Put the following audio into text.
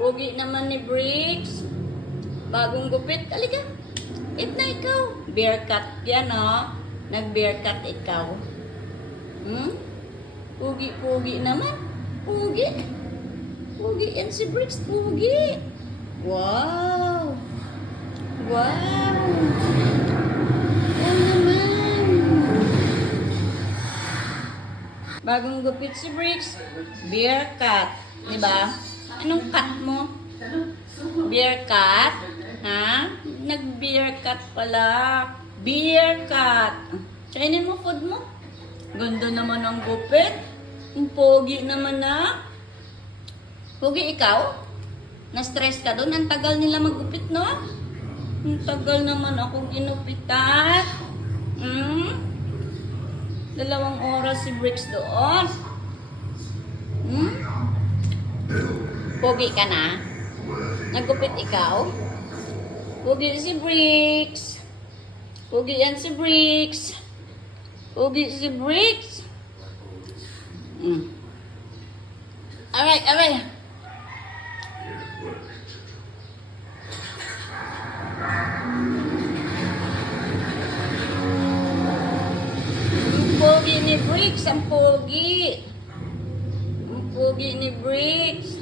Pogi naman ni Bricks. Bagong gupit. Halika. Eat na ikaw. Bear cut yan, no? Nag-bear cut ikaw. Pogi naman. Pogi. Pogi yan si Bricks. Pogi. Wow. Wow. Yan naman. Bagong gupit si Bricks. Bear cut. Diba? Anong cut mo? Bear cut? Ha? Nag-bear cut pala. Bear cut. Kainin mo food mo. Ganda naman ang gupit. Ang pogi naman na. Pogi ikaw? Na-stress ka doon? Ang tagal nila magupit, no? Ang tagal naman akong ginupitan. 2 oras si Bricks doon. Pogi ka na? Nagupit ikaw? Pogi si Bricks. Pogi yan si Bricks. Pogi si Bricks. Alright, alright. Ang pogi ni Bricks, ang pogi. Ang pogi ni Bricks.